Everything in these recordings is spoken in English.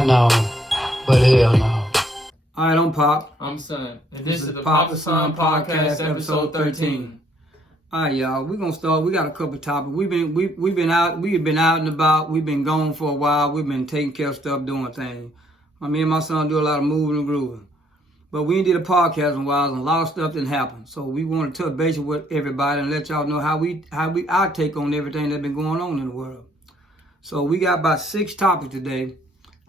I know, but hell no. All right, I'm Pop. I'm Son. And this is the Pop the Son Podcast, episode 13. All right, y'all. We're gonna start. We got a couple topics. We've been out and about. We've been gone for a while. We've been taking care of stuff, doing things. Me and my son do a lot of moving and grooving. But we ain't did a podcast in a while, and a lot of stuff didn't happen. So we want to touch base with everybody and let y'all know how our take on everything that's been going on in the world. So we got about 6 topics today,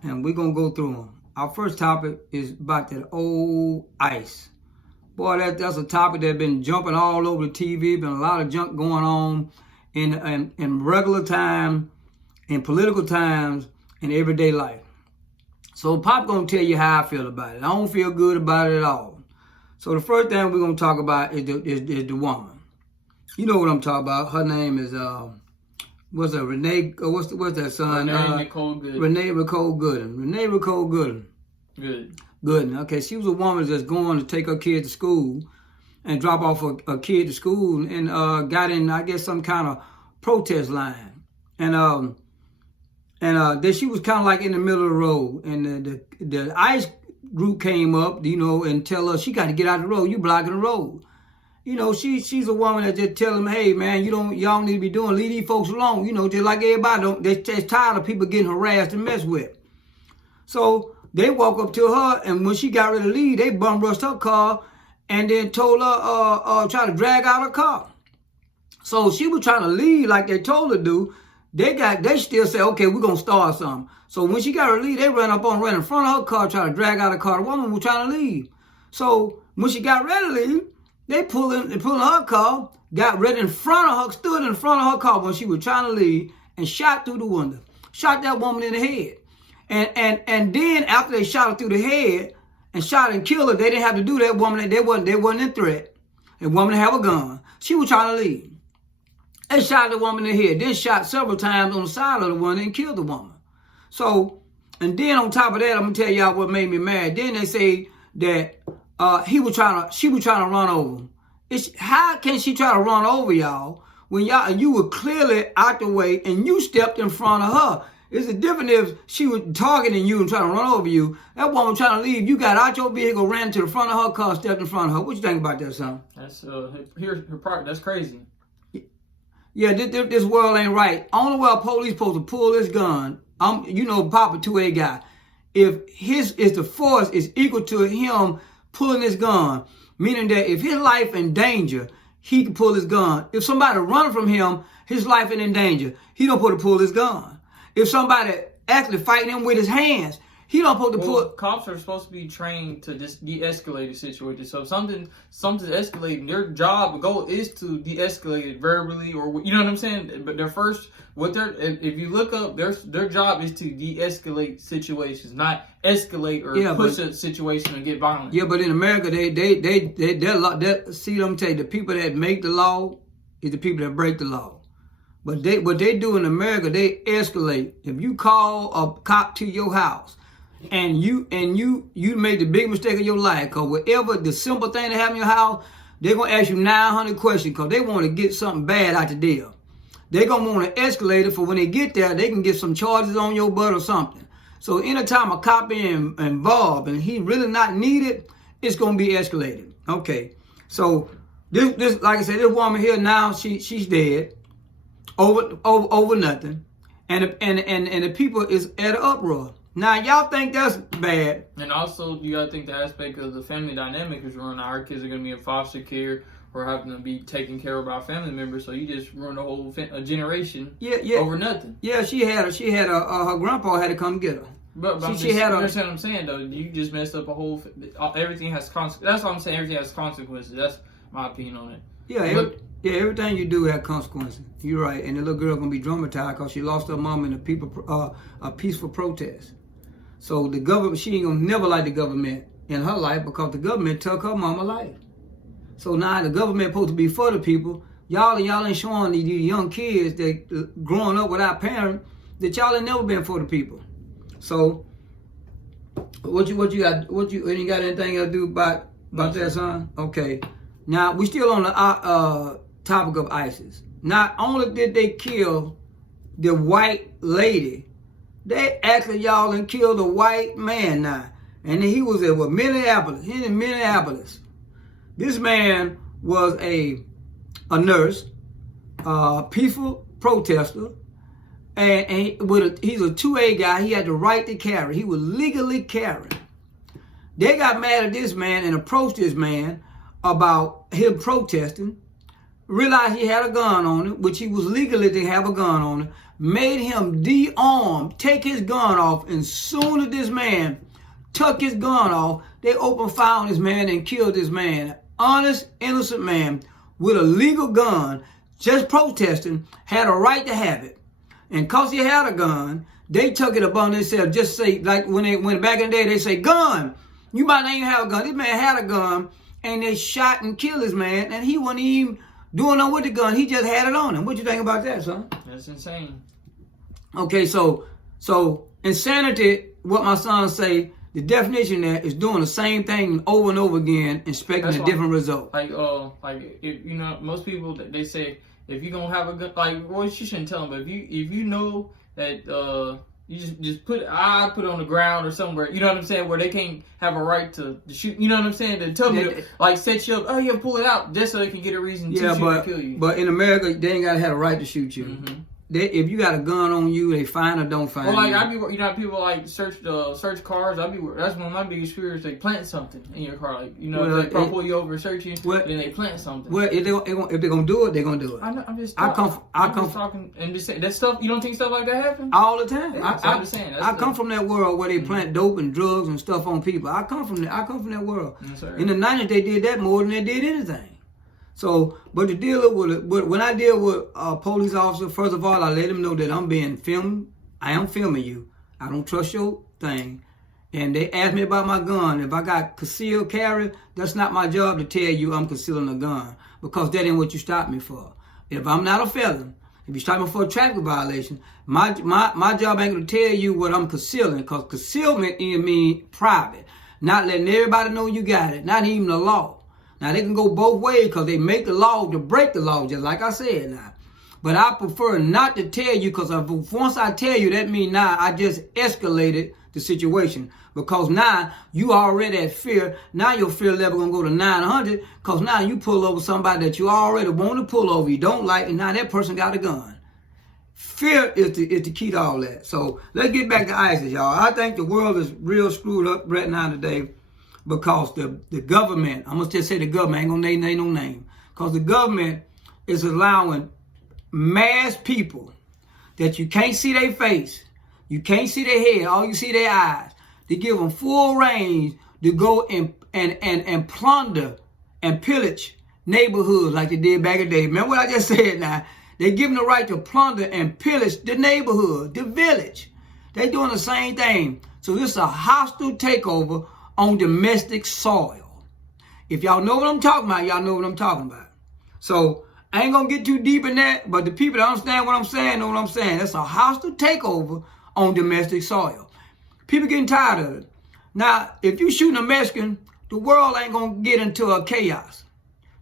and we're gonna go through them. Our first topic is about that old ICE. Boy, that's a topic that's been jumping all over the TV. Been a lot of junk going on in regular time, in political times, in everyday life. So Pop gonna tell you how I feel about it. I don't feel good about it at all. So the first thing we're gonna talk about is the woman. You know what I'm talking about. Her name is what's that? Renee? What's that son? Renee Nicole Gooden. Renee Nicole Gooden. Renee Nicole Gooden. Gooden. Okay, she was a woman that's going to take her kid to school and drop off a kid to school and got in, I guess, some kind of protest line. And then she was kind of like in the middle of the road, and the ICE group came up, and tell her she got to get out of the road. You blocking the road. She's a woman that just tell them, hey man, y'all need to be doing, leave these folks alone. Just like everybody, they're tired of people getting harassed and messed with. So they walk up to her, and when she got ready to leave, they bum rushed her car, and then told her try to drag out her car. So she was trying to leave like they told her to do. They still say, okay, we're gonna start something. So when she got her leave, they ran in front of her car, trying to drag out her car. The woman was trying to leave. So when she got ready to leave, they pulled her car, got ready in front of her, stood in front of her car when she was trying to leave, and shot through the window. Shot that woman in the head. And then after they shot her through the head and shot and killed her, they didn't have to do that. Woman, they wasn't in threat. The woman have a gun. She was trying to leave. They shot the woman in the head, then shot several times on the side of the woman and killed the woman. So, and then on top of that, I'm gonna tell y'all what made me mad. Then they say that she was trying to run over. How can she try to run over y'all when you were clearly out the way and you stepped in front of her? It's a difference if she was targeting you and trying to run over you. That woman trying to leave, you got out your vehicle, ran to the front of her car, stepped in front of her. What you think about that, son? That's her part. That's crazy. Yeah, this world ain't right. Only way a police supposed to pull this gun, Papa 2A guy. If the force is equal to him pulling this gun, meaning that if his life in danger, he can pull his gun. If somebody run from him, his life is in danger. He don't put to pull his gun. If somebody actually fighting him with his hands, he don't put to pull. Cops are supposed to be trained to just de-escalate a situation. So if something's escalating, their goal is to de-escalate it verbally, or you know what I'm saying. But if you look up, their job is to de-escalate situations, not escalate or push a situation and get violent. Yeah, but in America, they see them tell you, the people that make the law is the people that break the law. But what they do in America, they escalate. If you call a cop to your house and you made the big mistake of your life, because whatever the simple thing that happened in your house, they're going to ask you 900 questions because they want to get something bad out the deal. They're going to want to escalate it for when they get there, they can get some charges on your butt or something. So anytime a cop is involved and he really not needed, it's going to be escalated. Okay. So this like I said, this woman here now, she's dead. Over nothing, and the people is at an uproar. Now y'all think that's bad, and also you gotta think the aspect of the family dynamic is ruined. Our kids are gonna be in foster care or having to be taken care of by family members. So you just ruined a whole generation. Over nothing. Yeah, she had her grandpa had to come get her. But you understand what I'm saying though? You just messed up a whole. Everything has consequences. That's what I'm saying. Everything has consequences. That's my opinion on it. Yeah, everything you do has consequences. You're right, and the little girl gonna be traumatized because she lost her mom in a peaceful protest. So the government, she ain't gonna never like the government in her life because the government took her mama life. So now the government supposed to be for the people. Y'all ain't showing these young kids that growing up without parents that y'all ain't never been for the people. So what you ain't got anything else to do about that, son? Okay. Now, we still on the topic of ISIS. Not only did they kill the white lady They actually, y'all, and killed a white man now. And he was at Minneapolis. He's in Minneapolis. This man was a nurse, peaceful protester, and he's a 2A guy. He had the right to carry. He was legally carrying. They got mad at this man and approached this man about him protesting, realized he had a gun on him, which he was legally to have a gun on him, made him de-arm, take his gun off, and soon as this man took his gun off, they opened fire on this man and killed this man. Honest, innocent man with a legal gun, just protesting, had a right to have it. And because he had a gun, they took it upon themselves, just say, like when back in the day, they say, gun. You might not even have a gun. This man had a gun, and they shot and killed this man, and he wasn't even doing nothing with the gun. He just had it on him. What you think about that, son? That's insane. Okay, so insanity, what my son say, the definition there is doing the same thing over and over again, expecting a different result. Like if you know, most people they say if you're gonna have a gun, like, well, you shouldn't tell them, but if you know that you just put it on the ground or somewhere, you know what I'm saying, where they can't have a right to shoot, you know what I'm saying, to tell me to, like, set you up, oh yeah, pull it out, just so they can get a reason to shoot and kill you. But in America, they ain't gotta have a right to shoot you. Mm-hmm. If you got a gun on you, they fine or don't fine. Well, like, you know, people like search cars. That's one of my biggest fears. They plant something in your car, like, you know, they pull you over, search you, then they plant something. Well, if they're gonna do it, they're gonna do it. I'm just talking and just say that stuff. You don't think stuff like that happen all the time? Yeah, I come from that world where they plant dope and drugs and stuff on people. I come from that world. Yes, in the 90s, they did that more than they did anything. So, but the deal with when I deal with a police officer, first of all, I let them know that I'm being filmed. I am filming you. I don't trust your thing. And they asked me about my gun. If I got concealed carry, that's not my job to tell you I'm concealing a gun, because that ain't what you stopped me for. If I'm not a felon, if you stop me for a traffic violation, my job ain't gonna tell you what I'm concealing, because concealment means private, not letting everybody know you got it, not even the law. Now, they can go both ways because they make the law to break the law, just like I said now. But I prefer not to tell you, because once I tell you, that means now I just escalated the situation. Because now you already at fear. Now your fear level going to go to 900, because now you pull over somebody that you already want to pull over, you don't like, and now that person got a gun. Fear is the key to all that. So let's get back to ISIS, y'all. I think the world is real screwed up right now today, because the government, I'm going to just say the government, I ain't going to name no name, because the government is allowing mass people that you can't see their face, you can't see their head, all you see their eyes, to give them full range to go and plunder and pillage neighborhoods like they did back in the day. Remember what I just said now? They're giving the right to plunder and pillage the neighborhood, the village. They're doing the same thing. So this is a hostile takeover on domestic soil. If y'all know what I'm talking about, y'all know what I'm talking about. So I ain't gonna get too deep in that, but the people that understand what I'm saying know what I'm saying. That's a hostile takeover on domestic soil. People getting tired of it. Now, if you shooting a Mexican, the world ain't gonna get into a chaos.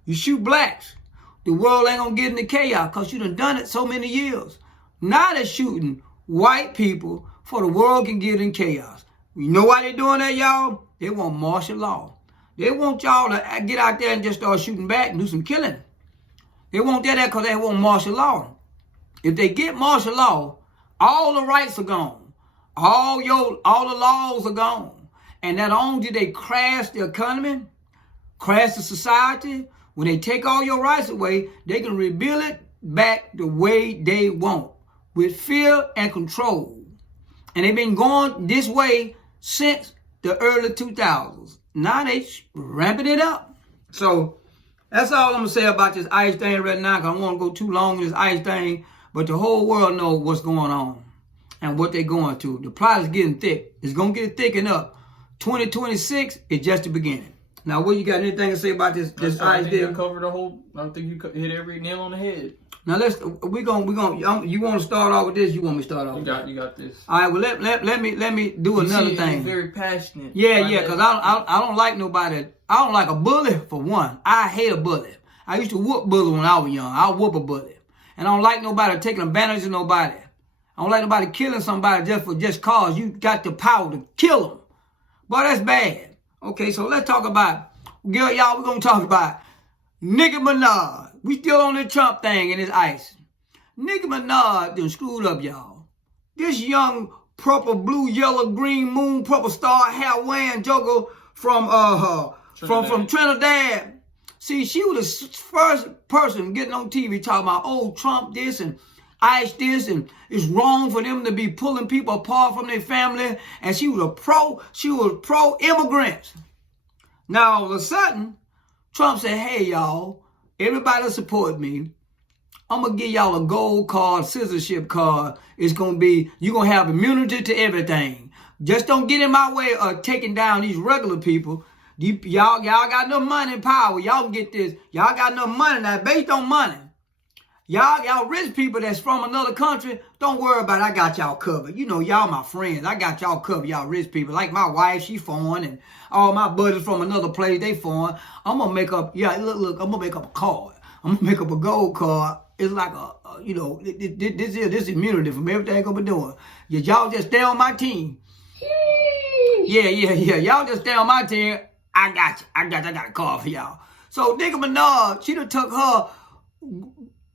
You shoot blacks, the world ain't gonna get into chaos, because you done it so many years. Now they're shooting white people for the world can get in chaos. You know why they doing that, y'all? They want martial law. They want y'all to get out there and just start shooting back and do some killing. They want that because they want martial law. If they get martial law, all the rights are gone. All the laws are gone. And not only do they crash the economy, crash the society, when they take all your rights away, they can rebuild it back the way they want, with fear and control. And they've been going this way since the early 2000s. Now they ramping it up. So that's all I'm going to say about this ICE thing right now, because I don't want to go too long with this ICE thing. But the whole world knows what's going on and what they're going through. The plot is getting thick. It's going to get thickened up. 2026 is just the beginning. Now, what you got anything to say about this ICE deal? You covered the whole, I think you hit every nail on the head. Now you want to start off with this? You want me to start off? You got this. All right. Well, let me do another thing. You're very passionate. Yeah. Because I don't like nobody. I don't like a bully, for one. I hate a bully. I used to whoop bullies when I was young. I'll whoop a bully, and I don't like nobody taking advantage of nobody. I don't like nobody killing somebody just cause you got the power to kill them. But that's bad. Okay, so let's talk about, girl, y'all, we're going to talk about Nicki Minaj. We still on this Trump thing and this ICE. Nicki Minaj done screwed up, y'all. This young purple, blue, yellow, green, moon, purple star, hair wearing joker from Trinidad. See, she was the first person getting on TV talking about, oh, Trump this and ICE this, and it's wrong for them to be pulling people apart from their family. And she was pro immigrants. Now all of a sudden, Trump said, hey y'all, everybody support me. I'm gonna give y'all a gold card, citizenship card. It's gonna be, you're gonna have immunity to everything. Just don't get in my way of taking down these regular people. Y'all got enough money and power. Y'all can get this. Y'all got enough money now, based on money. Y'all rich people that's from another country, don't worry about it. I got y'all covered. You know, y'all my friends. I got y'all covered, y'all rich people. Like my wife, she foreign, and all my buddies from another place, they foreign. I'm going to make up, look, I'm going to make up a card. I'm going to make up a gold card. It's like this is immunity from everything I'm going to be doing. Y'all just stay on my team. Yeah. Y'all just stay on my team. I got you. I got a card for y'all. So Nicki Minaj, she done took her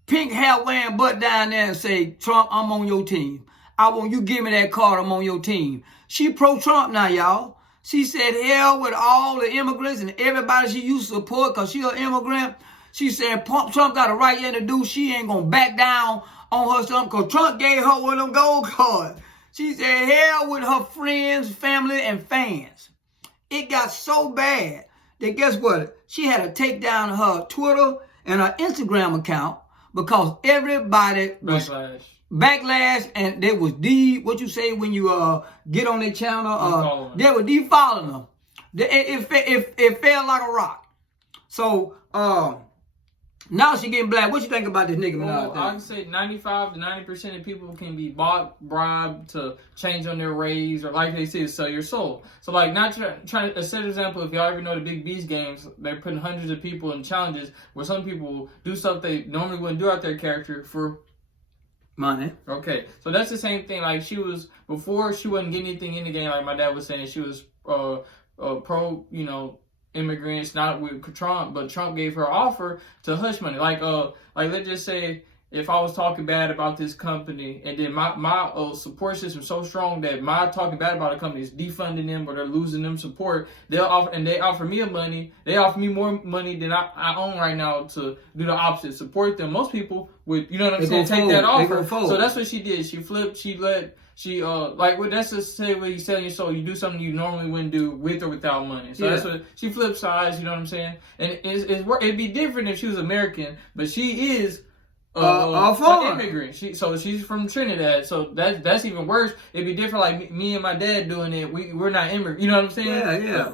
pink hair wearing butt down there and say, Trump, I'm on your team. I want you give me that card, I'm on your team. She pro-Trump now, y'all. She said, hell with all the immigrants and everybody she used to support because she an immigrant. She said, Trump got a right to do. She ain't going to back down on her son because Trump gave her one of them gold cards. She said, hell with her friends, family, and fans. It got so bad that guess what? She had to take down her Twitter and her Instagram account because everybody was backlash, and they was what you say when you get on their channel, they were defollowing them. It fell like a rock. So now she getting black. What you think about this Nicki Minaj thing? I can say 95 to 90% of people can be bought, bribed to change on their ways, or like they say, to sell your soul. So like, not trying to set an example, if y'all ever know the Big Beast games, they're putting hundreds of people in challenges where some people do stuff they normally wouldn't do out their character for money. Okay, so that's the same thing. Like before she wasn't getting anything in the game, like my dad was saying, she was pro, immigrants, not with Trump, but Trump gave her offer to hush money. Like let's just say if I was talking bad about this company, and then my support system is so strong that my talking bad about a company is defunding them or they're losing them support, they offer me they offer me more money than I own right now to do the opposite, support them. Most people would, you know what I'm saying, take that offer. So that's what she did. She flipped. That's just say what you selling your soul. You do something you normally wouldn't do with or without money. So that's what she flipped sides. You know what I'm saying? And it'd be different if she was American, but she is an immigrant. She's from Trinidad. So that's even worse. It'd be different. Like me and my dad doing it. We're not immigrants. You know what I'm saying? Yeah.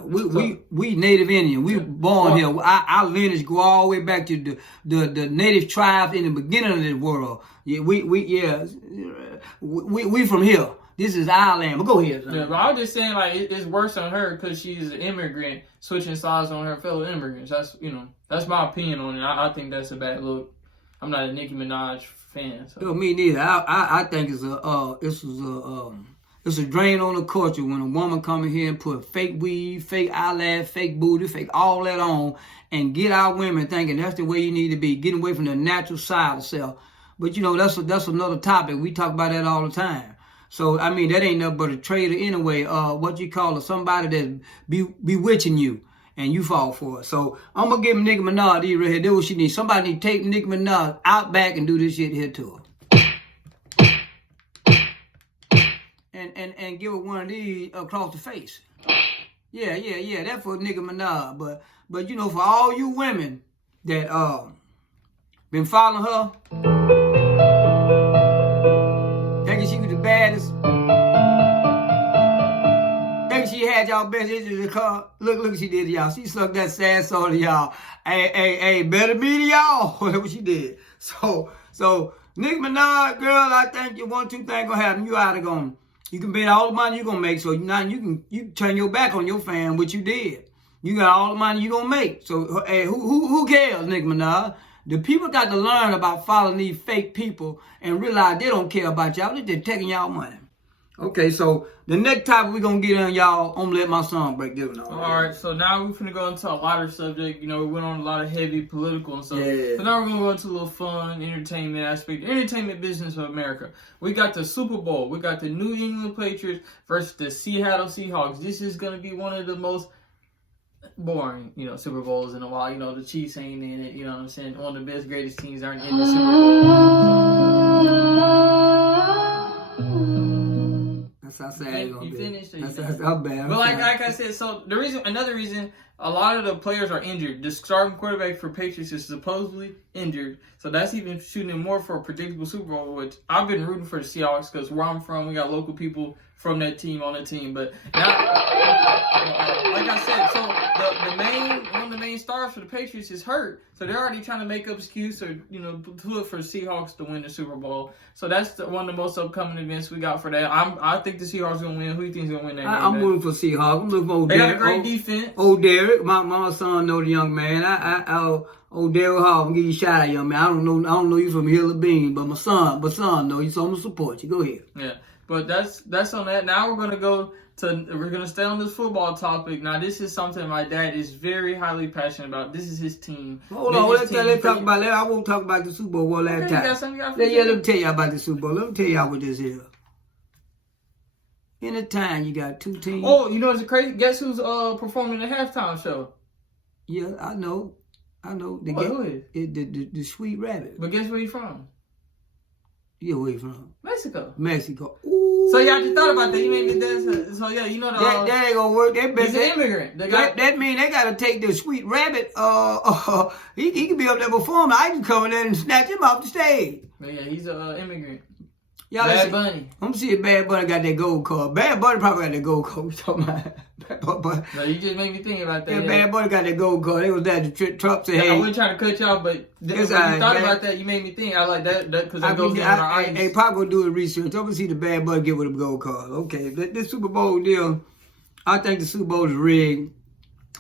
We Native Indian. We were born here. Our lineage go all the way back to the native tribes in the beginning of this world. Yeah, we from here. This is our land. But go ahead, son. Yeah, but I was just saying, like, it's worse on her because she's an immigrant switching sides on her fellow immigrants. That's my opinion on it. I think that's a bad look. I'm not a Nicki Minaj fan. So. No, me neither. I think it's a drain on the culture when a woman come in here and put fake weave, fake eyelash, fake booty, fake all that on, and get our women thinking that's the way you need to be, getting away from the natural side of self. But that's another topic. We talk about that all the time. So I mean that ain't nothing but a traitor anyway. What you call it? Somebody that bewitching you and you fall for it. So I'm gonna give Nicki Minaj these right here. That's what she needs. Somebody need to take Nicki Minaj out back and do this shit here to her. And give her one of these across the face. Yeah. That's for Nicki Minaj. But for all you women that been following her, thinking she was the baddest, thinking she had y'all best interest in the car. Look what she did to y'all. She sucked that sad soul to y'all. Hey, better be to y'all. That's what she did. So Nicki Minaj, girl, I think you one, two things gonna happen. You either gonna, you can bet all the money you gonna make. So now you turn your back on your fan, which you did. You got all the money you gonna make. So hey, who cares, Nicki Minaj? The people got to learn about following these fake people and realize they don't care about y'all. They're just taking y'all money. Okay, so the next topic we're going to get on, y'all, I'm going to let my son break this one. All right, so now we're going to go into a lighter subject. You know, we went on a lot of heavy political and stuff. Yeah. So now we're going to go into a little fun, entertainment aspect, entertainment business of America. We got the Super Bowl. We got the New England Patriots versus the Seattle Seahawks. This is going to be one of the most boring, you know, Super Bowls in a while. You know, the Chiefs ain't in it. You know what I'm saying? One of the best, greatest teams aren't in the Super Bowl. That's how sad you finished. That's bad. But like I said, so another reason, a lot of the players are injured. The starting quarterback for Patriots is supposedly injured, so that's even shooting him more for a predictable Super Bowl. Which I've been rooting for the Seahawks because where I'm from, we got local people from that team on the team. But now, like I said, so one of the main stars for the Patriots is hurt, so they're already trying to make up excuse or put for the Seahawks to win the Super Bowl. So that's one of the most upcoming events we got for that. I think the Seahawks gonna win. Who do you think is gonna win that? I'm rooting for Seahawks. I'm looking for old They Derek. got a great defense. Old Derek, my son know the young man. Old Derek Hall, I'm give you a shout out, young man. I don't know you from Hill of Bean, but my son know you, so I'm gonna support you. Go ahead. Yeah, but that's on that. Now we're gonna stay on this football topic. Now this is something my dad is very highly passionate about. This is his team. Hold on, let's talk about that. I won't talk about the Super Bowl one last time. Let me tell you about the Super Bowl. Let me tell y'all what this is. Anytime you got two teams. Oh, you know it's crazy. Guess who's performing the halftime show? Yeah, I know. Who is? The Sweet Rabbit. But guess where you from? Yeah, where you from? Mexico. Ooh. So y'all just thought about that. You made me dance. So yeah, you know that ain't gonna work. He's an immigrant. That mean they gotta take the Sweet Rabbit. He can be up there performing. I can come in there and snatch him off the stage. But yeah, he's an immigrant. Y'all Bad Bunny. I'm see if Bad Bunny got that gold card. Bad Bunny probably got that gold card. We talking about Bad Bunny. No, you just made me think about that. Yeah, Bad Bunny got that gold card. They was there to Trump said, hey. I wasn't trying to cut you off, but when you thought about that, you made me think. I like that because it goes in our eyes. Hey, Pop gonna do the research. I'm gonna see the Bad Bunny get with a gold card. Okay, this Super Bowl deal, I think the Super Bowl is rigged.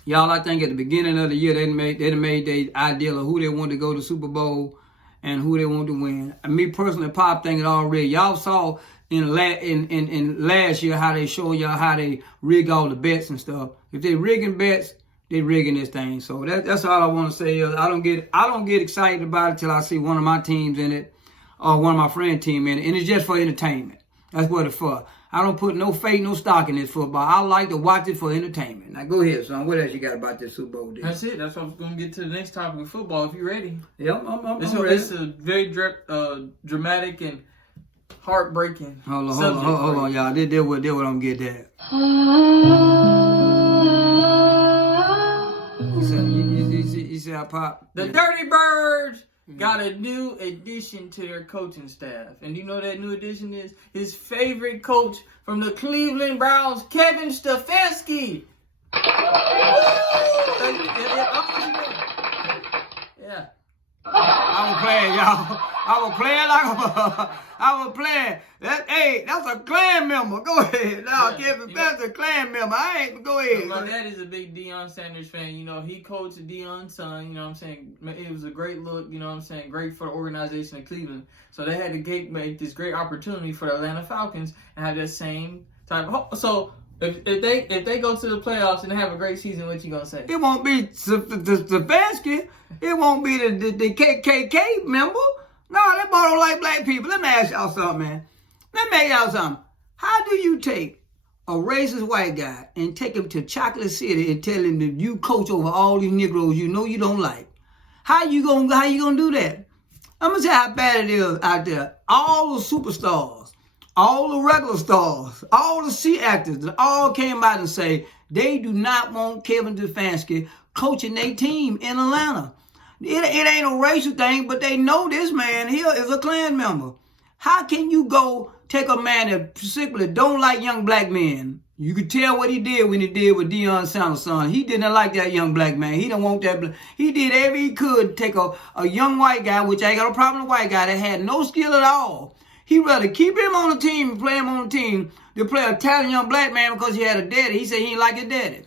Y'all, I think at the beginning of the year, they made their ideal of who they want to go to Super Bowl and who they want to win. Me personally, Pop think it all rigged. Y'all saw in last year how they showed y'all how they rig all the bets and stuff. If they rigging bets, they rigging this thing. So that's all I want to say. I don't get excited about it till I see one of my teams in it or one of my friend team in it, and it's just for entertainment. That's what it's for. I don't put no faith, no stock in this football. I like to watch it for entertainment. Now go ahead, son. What else you got about this Super Bowl deal? That's it. That's what I'm going to get to the next topic of football. If you're ready. Yeah, I'm ready. It's a very dramatic and heartbreaking. Hold on, y'all. This what I'm getting at. You see how Pop? The Dirty Birds got a new addition to their coaching staff. And you know what that new addition is? His favorite coach from the Cleveland Browns, Kevin Stefanski. Yeah. I was playing, y'all. I was playing. That's a Klan member. Go ahead. Now, Kevin, that's a Klan member. Go ahead. My dad is a big Deion Sanders fan. You know, he coached Deion's son. You know what I'm saying? It was a great look. You know what I'm saying? Great for the organization of Cleveland. So they had to make this great opportunity for the Atlanta Falcons and have that same type of. So if they go to the playoffs and they have a great season, what you gonna say? It won't be Stefanski. It won't be the KKK member. No, that boy don't like black people. Let me ask y'all something, man. Let me ask y'all something. How do you take a racist white guy and take him to Chocolate City and tell him that you coach over all these Negroes you know you don't like? How you gonna do that? I'm gonna tell you how bad it is out there. All the superstars, all the regular stars, all the C actors, they all came out and say they do not want Kevin Stefanski coaching their team in Atlanta. It ain't a racial thing, but they know this man here is a Klan member. How can you go take a man that particularly don't like young black men? You could tell what he did when he did with Deion Sanders' son. He didn't like that young black man. He didn't want that. He did everything he could to take a young white guy, which I ain't got a problem with a white guy that had no skill at all. He'd rather keep him on the team and play him on the team than play a talented young black man because he had a daddy. He said he didn't like his daddy.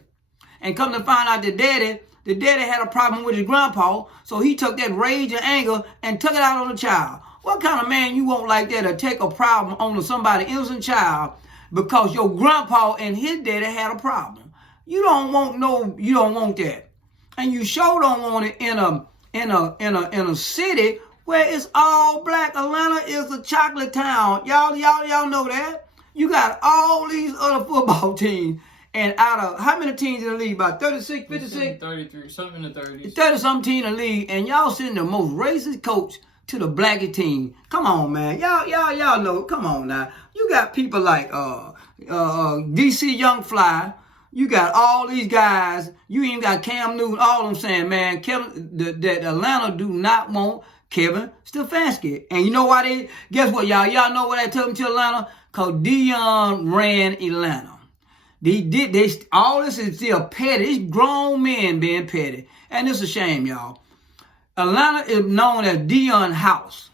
And come to find out the daddy the daddy had a problem with his grandpa, so he took that rage and anger and took it out on the child. What kind of man you want like that to take a problem on somebody innocent child because your grandpa and his daddy had a problem? You don't want that. And you sure don't want it in a city where it's all black. Atlanta is a chocolate town. Y'all know that. You got all these other football teams. And out of how many teams in the league? About 36, 56? 33, something in the 30s. 30-something teams in the league. And y'all sending the most racist coach to the blackest team. Come on, man. Y'all know. Come on now. You got people like DC Young Fly. You got all these guys. You even got Cam Newton. All I'm saying, man, that Atlanta do not want Kevin Stefanski. And you know why they? Guess what, y'all? Y'all know why they took him to Atlanta? Because Dion ran Atlanta. All this is still petty. It's grown men being petty. And it's a shame, y'all. Atlanta is known as Dion House.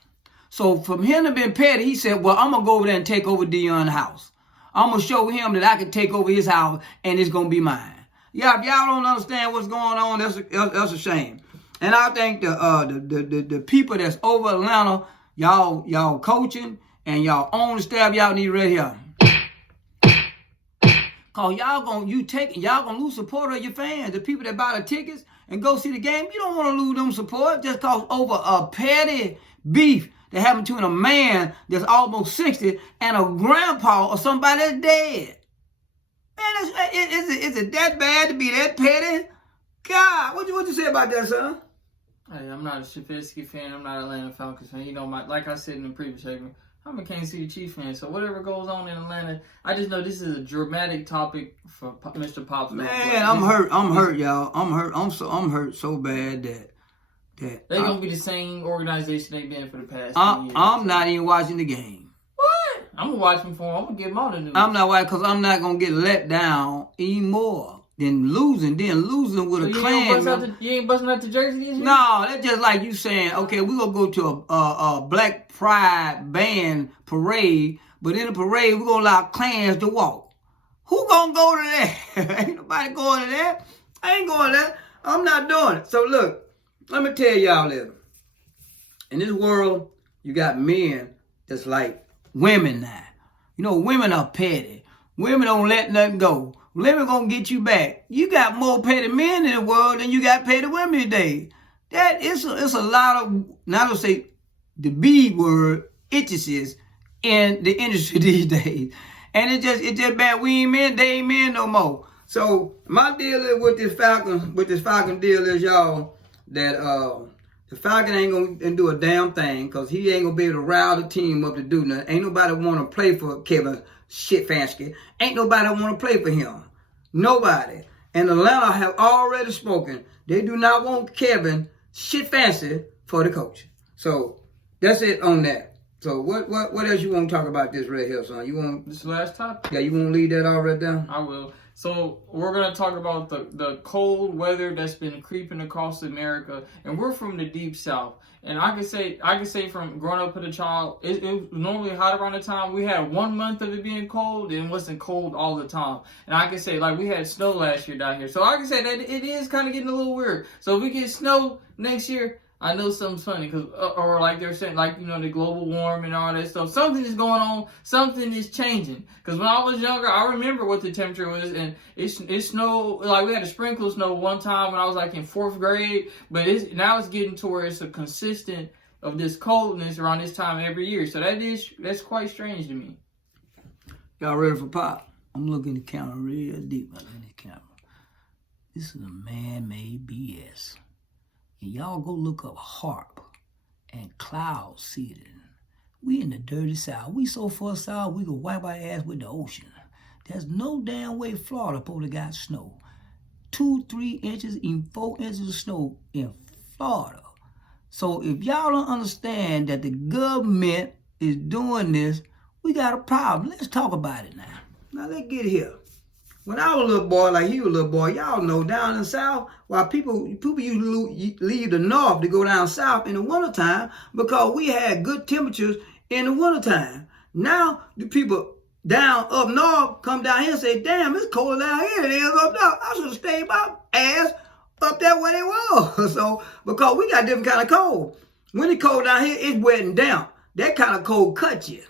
So from him to being petty, he said, well, I'm going to go over there and take over Dion's house. I'm going to show him that I can take over his house and it's going to be mine. Yeah, if y'all don't understand what's going on, that's a shame. And I think the people that's over Atlanta, y'all coaching and y'all own the staff, y'all need right here. Cause y'all gonna lose support of your fans, the people that buy the tickets and go see the game. You don't want to lose them support just cause over a petty beef that happened between a man that's almost 60 and a grandpa or somebody that's dead. Man, is it that bad to be that petty? God, what you say about that, son? Hey, I'm not a Stefanski fan. I'm not an Atlanta Falcons fan. You know, like I said in the previous segment, I'm a Kansas City Chiefs fan. So whatever goes on in Atlanta, I just know this is a dramatic topic for Mr. Pops. Man, I'm hurt, y'all. I'm hurt. I'm hurt so bad that they're gonna be the same organization they've been for the past 10 years. I'm not even watching the game. What? I'm gonna watch them for them. I'm gonna give them all the news. I'm not watching because I'm not gonna get let down anymore. Then losing with a clan. You ain't busting out the jersey this year? No, that's just like you saying, okay, we're going to go to a Black Pride band parade, but in the parade, we're going to allow clans to walk. Who going to go to that? Ain't nobody going to that. I ain't going to that. I'm not doing it. So look, let me tell y'all this. In this world, you got men that's like women now. You know, women are petty. Women don't let nothing go. Women gonna get you back. You got more petty men in the world than you got petty women today. That it's a lot of, not to say the B word, itches in the industry these days. And it's just bad. We ain't men, they ain't men no more. So my deal is with this Falcon deal is, y'all, that the Falcon ain't gonna do a damn thing because he ain't gonna be able to rile the team up to do nothing. Ain't nobody wanna play for Kevin Stefanski. Ain't nobody wanna play for him. Nobody. And Atlanta have already spoken. They do not want Kevin Stefanski for the coach. So that's it on that. So what else you want to talk about this right here, son? You want this last topic? Yeah, you want to leave that all right there? I will. So we're gonna talk about the cold weather that's been creeping across America, and we're from the deep south. And I can say from growing up as a child, it was normally hot around the time. We had 1 month of it being cold, and it wasn't cold all the time. And I can say, like, we had snow last year down here. So I can say that it is kind of getting a little weird. So if we get snow next year, I know something's funny, cause or like they're saying, like, you know, the global warming and all that stuff. Something is going on. Something is changing. Cause when I was younger, I remember what the temperature was, and it snowed. Like, we had a sprinkle snow one time when I was like in 4th grade, but now it's getting to where it's a consistent of this coldness around this time every year. So that's quite strange to me. Y'all ready for pop? I'm looking at the camera real deep. I'm looking at the camera. This is a man-made BS. And y'all go look up HARP and cloud seeding. We in the dirty south. We so far south, we can wipe our ass with the ocean. There's no damn way Florida probably got snow. 2, 3 inches, even 4 inches of snow in Florida. So if y'all don't understand that the government is doing this, we got a problem. Let's talk about it now. Now let's get here. When I was a little boy, like he was a little boy, y'all know down in the south, while people used to leave the north to go down south in the wintertime because we had good temperatures in the wintertime. Now the people down up north come down here and say, damn, it's cold down here than it is up north. I should have stayed my ass up there where they were. So, because we got different kind of cold. When it's cold down here, it's wet and damp. That kind of cold cuts you.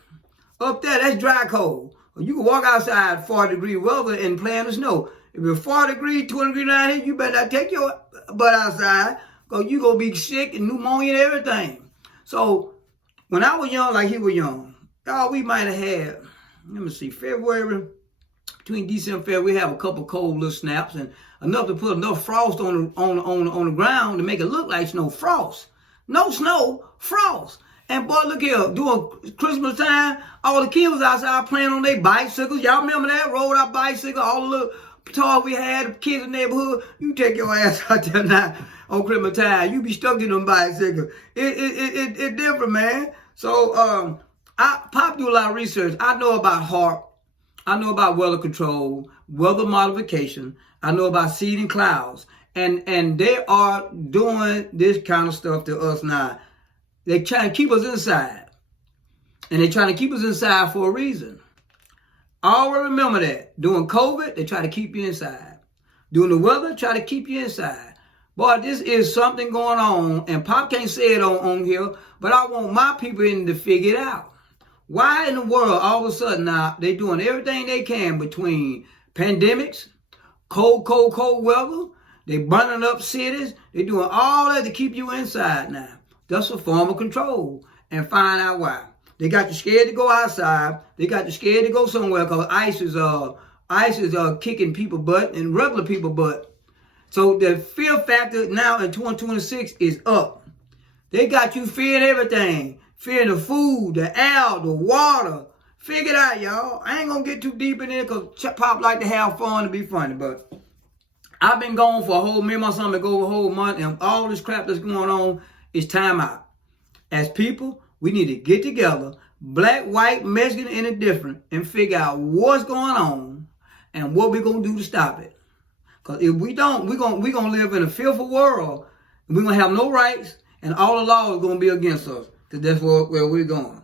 Up there, that's dry cold. You can walk outside 40-degree weather and play in the snow. If it's 40 degrees, 20 degrees down here, you better not take your butt outside because you're going to be sick and pneumonia and everything. So, when I was young, like he was young, we might have had, let me see, February, between December and February, we have a couple cold little snaps and enough to put enough frost on the ground to make it look like snow. Frost. No snow, frost. And boy, look here, during Christmas time, all the kids was outside playing on their bicycles. Y'all remember that? Rode our bicycle, all the little toys we had, the kids in the neighborhood. You take your ass out there now on Christmas time. You be stuck in them bicycles. It's different, man. So I pop do a lot of research. I know about HAARP. I know about weather control, weather modification. I know about seeding clouds. And they are doing this kind of stuff to us now. They trying to keep us inside. And they're trying to keep us inside for a reason. Always remember that. During COVID, they try to keep you inside. During the weather, try to keep you inside. Boy, this is something going on. And Pop can't say it on here, but I want my people in to figure it out. Why in the world, all of a sudden now, they doing everything they can between pandemics, cold weather, they burning up cities, they doing all that to keep you inside now. That's a form of control. And find out why. They got you scared to go outside. They got you scared to go somewhere because ice is kicking people butt and regular people butt. So the fear factor now in 2026 is up. They got you fearing everything. Fearing the food, the air, the water. Figure it out, y'all. I ain't gonna get too deep in it because Pop like to have fun and be funny, but I've been gone for a whole, me and my son been gone for a whole month, and all this crap that's going on is time out. As people, we need to get together, black, white, Mexican, and indifferent, and figure out what's going on and what we're going to do to stop it. Because if we don't, we're gonna live in a fearful world, and we're going to have no rights, and all the law is going to be against us, because that's where we're going.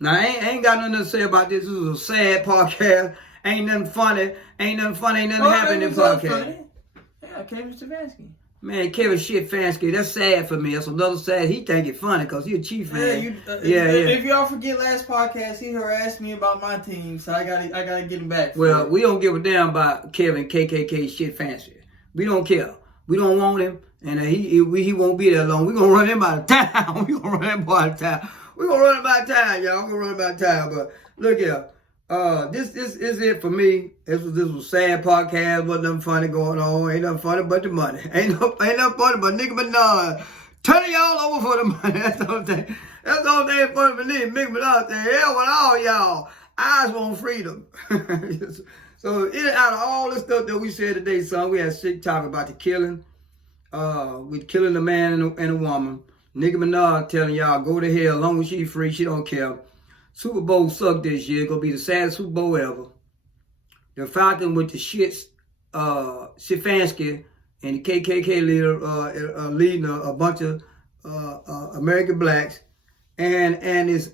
Now, I ain't got nothing to say about this. This is a sad podcast. Ain't nothing funny. Ain't nothing happening in this podcast. Yeah, Kevin Stefanski. Man, Kevin Stefanski, that's sad for me. That's another sad. He think it funny because he a Chief fan. Yeah. If y'all forget last podcast, he harassed me about my team, so I gotta get him back. Well, we don't give a damn about Kevin KKK Stefanski. We don't care. We don't want him, and he won't be there long. We gonna run him out of town. We gonna run him out of town. We gonna run him out of town, y'all. We gonna run him out of town. But look here. This is it for me. This was a sad podcast. Wasn't nothing funny going on. Ain't nothing funny but the money. Ain't nothing funny but Nicki Minaj turning y'all over for the money. That's the only thing. That's the only thing funny for me. Nicki Minaj saying, hell with all y'all. I just want freedom. So out of all the stuff that we said today, son, we had sick talk about the killing. With killing a man and a woman. Nicki Minaj telling y'all go to hell as long as she free. She don't care. Super Bowl sucked this year. Gonna be the saddest Super Bowl ever. The Falcons with the shits, Stefanski and the KKK leader leading a bunch of American blacks, and it's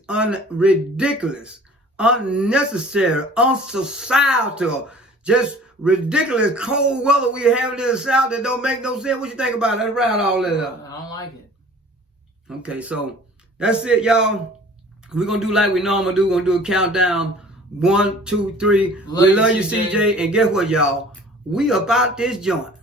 ridiculous, unnecessary, unsocietal, just ridiculous cold weather we have in the South that don't make no sense. What you think about it? Around all that up. I don't like it. Okay, so that's it, y'all. We're going to do like we normally do. We're going to do a countdown. 1, 2, 3. We love you, CJ. And guess what, y'all? We about this joint.